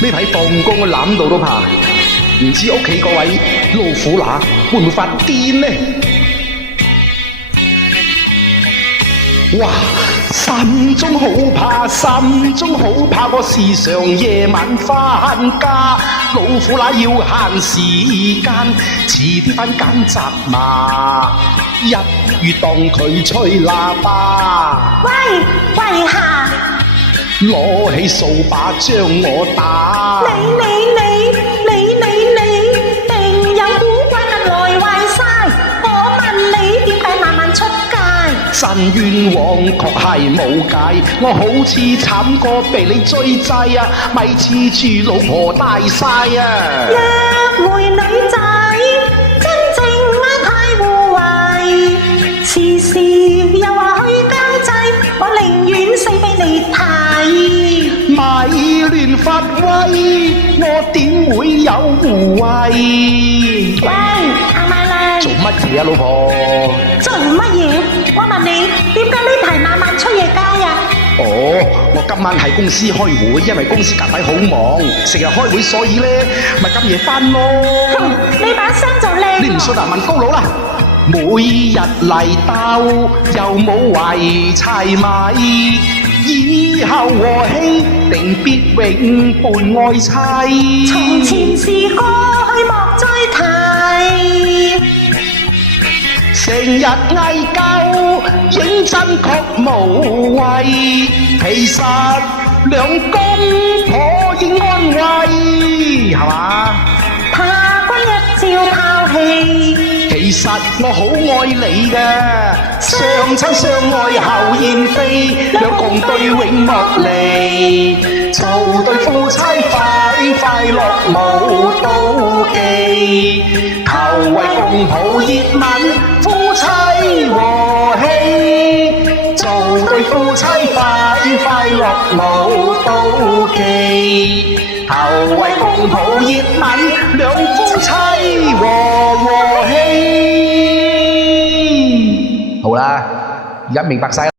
呢排放工我諗到都怕，唔知屋企嗰位老虎乸會唔會發癲呢？哇！心中好怕，心中好怕，我時常夜晚返家，老虎乸要限時間，遲啲返揀擇嘛，一於當佢吹喇叭。喂，跪下！攞起掃把將我打。你，定有古怪嘅來壞晒！我問你點解晚晚出街？真冤枉確係冇計，我好似慘過被你追債啊，咪恃住老婆大晒啊！約會女仔真正太污穢，時時又話去交際，我寧願死俾你睇。咪亂發威，我點會有護衛？喂，阿媽啦！做乜嘢啊，老婆？做乜嘢？我問你，點解呢排晚晚出夜街啊？哦，我今晚喺公司開會，因為公司隔籬好忙，成日開會，所以咧咪咁夜返咯。哼，你把聲就靚。你唔信啊？問高佬啦。每日嚟鬥又冇為柴米，以後和氣定必永伴愛妻。從前事過去莫再提。成日嗌交，認真確無謂。其實兩公婆應安慰，係嘛？怕君一朝拋棄。其實我好愛你嘅，相親相愛後燕飛，兩共對永莫離。做對夫妻快快樂無妒忌，求為共抱熱吻，夫妻和氣。做對夫妻快快樂無妒忌，求為共抱熱吻，兩夫妻和氣。好啦，而家明白晒。